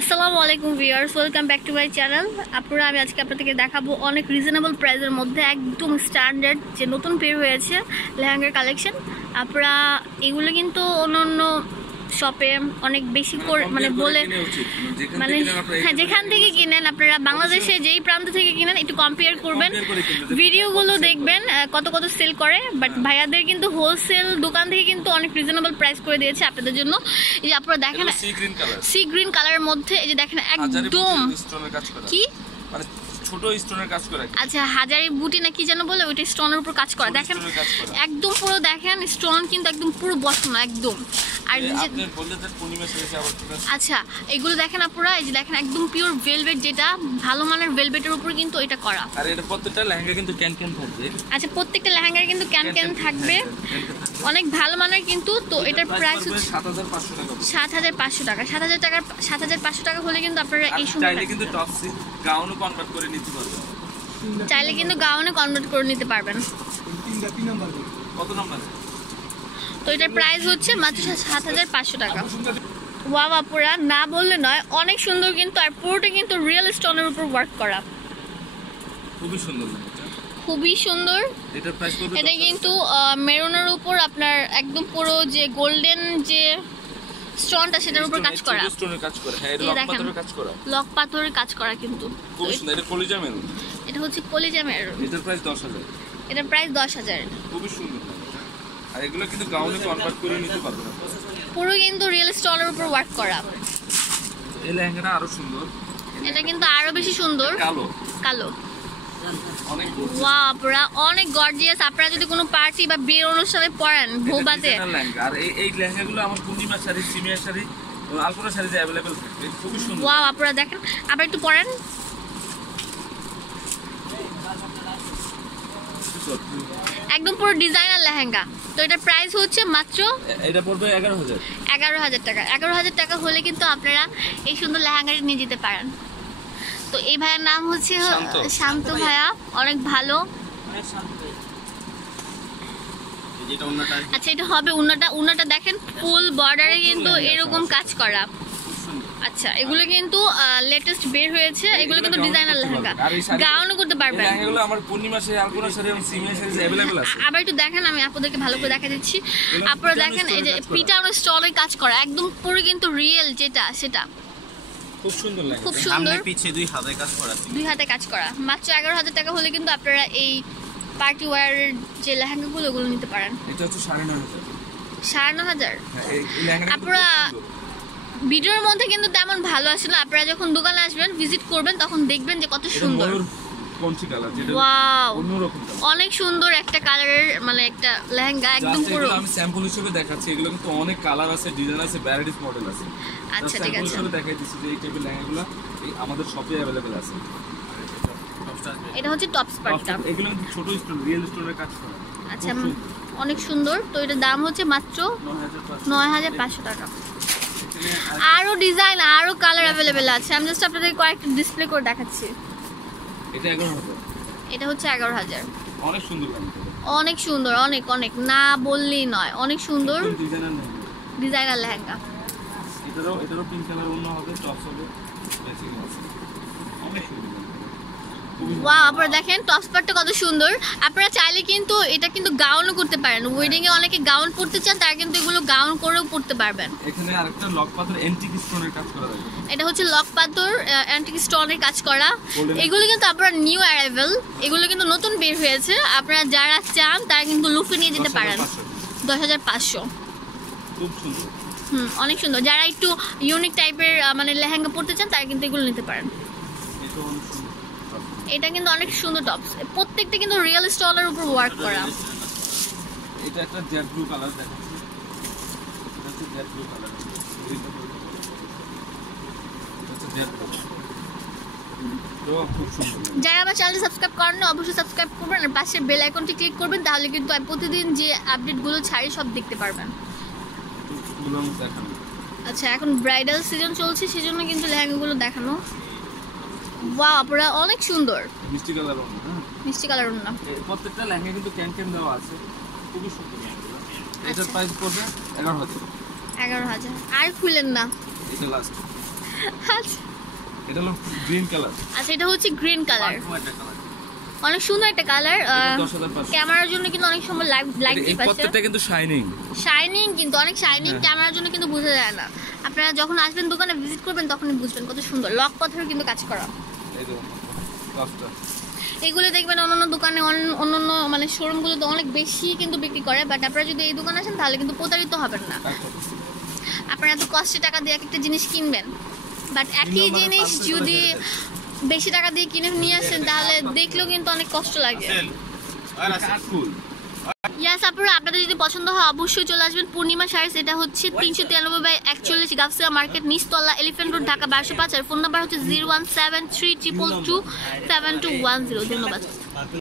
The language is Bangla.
আসসালামু আলাইকুম viewers, welcome back to my channel. আপনারা আমি আজকে আপনাদেরকে দেখাবো অনেক রিজনেবল প্রাইসের মধ্যে একদম স্ট্যান্ডার্ড যে নতুন বের হয়েছে লেহেঙ্গার কালেকশন। আপনারা এগুলো কিন্তু অন্য শপে অনেক বেশি করে মানে বলে মানে হ্যাঁ যেখান থেকে কিনেন আপনারা বাংলাদেশে যেই প্রান্ত থেকে কিনেন একটু কম্পেয়ার করবেন, ভিডিওগুলো দেখবেন কত কত সেল করে। বাট ভাইয়াদের কিন্তু হোলসেল দোকান থেকে কিন্তু অনেক রিজনেবল প্রাইস করে দিয়েছে আপনাদের জন্য। এই যে আপনারা দেখেন সি গ্রিন কালারের মধ্যে এই যে দেখেন একদম কি ছোট স্টোনের কাজ করা। আচ্ছা হাজারি বুটি না কি যেন বলে ওইটা স্টোনের উপর কাজ করা। দেখেন একদম পুরো দেখেন স্টোন কিন্তু একদম পুরো বসানো একদম। আর আচ্ছা এগুলো দেখেন আপনারা এই যে দেখেন একদম পিওর ভেলভেট, যেটা ভালো মানের ভেলভেটের উপর কিন্তু এটা করা। আর এটা প্রত্যেকটা লেহেঙ্গা কিন্তু ক্যান থাকবে। আচ্ছা প্রত্যেকটা লেহেঙ্গার কিন্তু ক্যান থাকবে, অনেক ভালো মানের কিন্তু। তো এটার প্রাইস হচ্ছে 7,500 টাকা। 7,500 টাকা হলে কিন্তু আপনারা এই সুন্দর চাইলে কিন্তু টপস গাউনও কনভার্ট করে নিতে পারবেন। চাইলে কিন্তু গাউনে কনভার্ট করে নিতে পারবেন। কত নাম্বার? তো এটার প্রাইস হচ্ছে মাত্র 7,500 টাকা। ওয়াও আপুরা না বললে নয়, অনেক সুন্দর কিন্তু। আর পুরোটা কিন্তু রিয়েল স্টোনের উপর ওয়ার্ক করা, খুবই সুন্দর, খুবই সুন্দর। এটার প্রাইস কত? এটা কিন্তু মেরুনের উপর আপনার একদম পুরো যে গোল্ডেন যে স্টোনটা সেটার উপর কাজ করা, স্টোনের কাজ করা। হ্যাঁ এটা লক পাথরের কাজ করা, লক পাথরের কাজ করা কিন্তু খুব সুন্দর। এটা কলিজা মেরুন, এটা হচ্ছে কলিজা মেরুন। এটার প্রাইস 10,000। এটার প্রাইস 10,000। খুবই সুন্দর। আর এগুলো কিন্তু গাউনে কনভার্ট করে নিতে পারবেন। পুরো কিন্তু রিয়েল স্টোনের উপর ওয়ার্ক করা। এই লেহেঙ্গাটা আরো সুন্দর, এটা কিন্তু আরো বেশি সুন্দর, কালো কালো। অনেক ওয়াও আপুরা অনেক গর্জিয়াস। আপনারা যদি কোনো পার্টি বা বিয়ের অনুষ্ঠানে পরেন ভোবাতে। আর এই লেহেঙ্গাগুলো আমার পূর্ণিমা শাড়ি, সিমিয়া শাড়ি, আলপনা শাড়িতে अवेलेबल থাকে। খুবই সুন্দর। ওয়াও আপুরা দেখেন, আবার একটু পরেন। একদম পুরো ডিজাইনার লেহেঙ্গা। তো এটার প্রাইস হচ্ছে মাত্র এটা পড়বে 11,000। 11,000 টাকা। 11,000 টাকা হলে কিন্তু আপনারা এই সুন্দর লেহেঙ্গাটা নিয়ে যেতে পারেন। তো এই ভাইয়ের নাম হচ্ছে শান্ত ভাইয়া, অনেক ভালো। আচ্ছা এটা হবে উন্নাটা দেখেন ফুল বর্ডারে কিন্তু এরকম কাজ করা। আচ্ছা এগুলো কিন্তু লেটেস্ট বের হয়েছে, এগুলো কিন্তু ডিজাইনার লেহেঙ্গা, গাউনও করতে পারবেন। এগুলো আমার পূর্ণিমা শাড়ি, আলপনা শাড়ি এবং সিমিয়া শাড়ি अवेलेबल আছে। আবার একটু দেখেন, আমি আপনাদেরকে ভালো করে দেখা দিচ্ছি। আপনারা দেখেন এই যে পিটানো স্টলের কাজ করা, একদম পুরো কিন্তু রিয়েল যেটা সেটা। খুব সুন্দর লাগে, খুব সুন্দর। পিছে দুই হাতে কাজ করা, দুই হাতে কাজ করা। মাত্র 11,000 টাকা হলে কিন্তু আপনারা এই পার্টি ওয়্যারের যে লেহেঙ্গাগুলো ওগুলো নিতে পারেন। এটা হচ্ছে 9,500। 9,500। হ্যাঁ এই লেহেঙ্গাটা আপনারা ভিডিওর মধ্যে কিন্তু তেমন ভালো আসে না, আপনারা যখন দোকানে আসবেন ভিজিট করবেন তখন দেখবেন যে কত সুন্দর। কোনটি কালার যেটা ওয়াও অন্যরকম, অনেক সুন্দর একটা কালারের মানে একটা লেহেঙ্গা একদম পুরো। আমি স্যাম্পল হিসেবে দেখাচ্ছি, এগুলো কিন্তু অনেক কালার আছে, ডিজাইন আছে, ভ্যারাইটিস মডেল আছে। আচ্ছা ঠিক আছে, স্যাম্পল দেখাই দিচ্ছি যে এই টাইপের লেহেঙ্গাগুলো আমাদের শপে अवेलेबल আছে। এটা হচ্ছে টপস পার্টটা, এগুলো কিন্তু ছোট স্টোন, রিয়েল স্টোনের কাজ করা। আচ্ছা অনেক সুন্দর। তো এটার দাম হচ্ছে মাত্র 9,500 টাকা। আরো ডিজাইন আরো কালার अवेलेबल আছে, আমি জাস্ট আপনাদের কয়েকটা ডিসপ্লে করে দেখাচ্ছি। এটা 11,000। এটা হচ্ছে 11,000। অনেক সুন্দর লাগে, অনেক সুন্দর, অনেক অনেক না বললেই নয়, অনেক সুন্দর ডিজাইনার লেহেঙ্গা। এটারও পিঙ্ক কালার অন্য হবে, টপস হবে, ম্যাচিং আছে, অনেক সুন্দর। ওয়াও আপনারা দেখেন টপস পার্টটা কত সুন্দর। আপনারা চাইলে কিন্তু এটা কিন্তু গাউনও করতে পারেন। ওয়েডিং এ অনেকে গাউন পরতে চান, তারা কিন্তু এগুলো গাউন করেও পরতে পারবেন। এখানে আরেকটা লক পাথর অ্যান্টিক স্টোনের কাজ করা আছে। এটা হচ্ছে লক পাথর অ্যান্টিক স্টোনের কাজ করা। এগুলো কিন্তু আপনারা নিউ অ্যারাইভেল, এগুলো কিন্তু নতুন বের হয়েছে। আপনারা যারা চান তারা কিন্তু লুফে নিয়ে যেতে পারেন। 10,500। খুব সুন্দর। অনেক সুন্দর। যারা একটু ইউনিক টাইপের মানে লেহেঙ্গা পরতে চান তারা কিন্তু এগুলো নিতে পারেন। এটা কিন্তু অনেক সুন্দর টপস, প্রত্যেকটা কিন্তু রিয়েল স্টোনের উপর ওয়ার্ক করা। এটা একটা জেড ব্লু কালার দেখাচ্ছি, এটা হচ্ছে জেড ব্লু কালার, খুব সুন্দর। যারা আমার চ্যানেল সাবস্ক্রাইব করেন না অবশ্যই সাবস্ক্রাইব করবেন, আর পাশের বেল আইকনটি ক্লিক করবেন, তাহলে কিন্তু আমি প্রতিদিন যে আপডেটগুলো ছাড়ি সব দেখতে পারবেন। আচ্ছা এখন ব্রাইডাল সিজন চলছে, সেজন্য কিন্তু লেহেঙ্গাগুলো দেখানো। ওয়াও আপনারা অনেক সুন্দর, মিষ্টি কালার ওড়না, মিষ্টি কালার ওড়না। প্রত্যেকটা লেহেঙ্গা কিন্তু ক্যান দেওয়া আছে, খুবই সুন্দর। এটার প্রাইস পড়বে 11,000। 11,000। আর খুলেন না, এটা লাস্ট। আচ্ছা এটা হলো গ্রিন কালার, আচ্ছা এটা হচ্ছে গ্রিন কালার, অনেক সুন্দর একটা কালার। 10,500 ক্যামেরার জন্য কিন্তু অনেক সময় লাইট এই প্রত্যেকটা কিন্তু শাইনিং, শাইনিং কিন্তু অনেক শাইনিং, ক্যামেরার জন্য কিন্তু বোঝা যায় না। আপনারা যখন আসবেন দোকানে ভিজিট করবেন তখনই বুঝবেন কত সুন্দর। লক পাথরের কিন্তু কাজ করা। এই দেখুন কাজটা, এগুলো দেখবেন অন্যান্য দোকানে অন্যান্য মানে শোরুমগুলোতে অনেক বেশি কিন্তু বিক্রি করে, বাট আপনারা যদি এই দোকানে আসেন তাহলে কিন্তু প্রতারিত হবেন না। আপনারা এত কষ্টে টাকা দিয়ে একটা জিনিস কিনবেন, বাট একই জিনিস যদি বেশি টাকা দিয়ে কিনে নিয়ে আসেন তাহলে দেখলেও কিন্তু অনেক কষ্ট লাগে। ইয়াস আপুরা, আপনাদের যদি পছন্দ হয় অবশ্যই চলে আসবেন পূর্ণিমা শাড়িস। এটা হচ্ছে 393/41 গাফসিয়া মার্কেট, নিচতলা, এলিফ্যান্ট রোড, ঢাকা 1205। আর ফোন নাম্বার হচ্ছে 01732227210। ধন্যবাদ।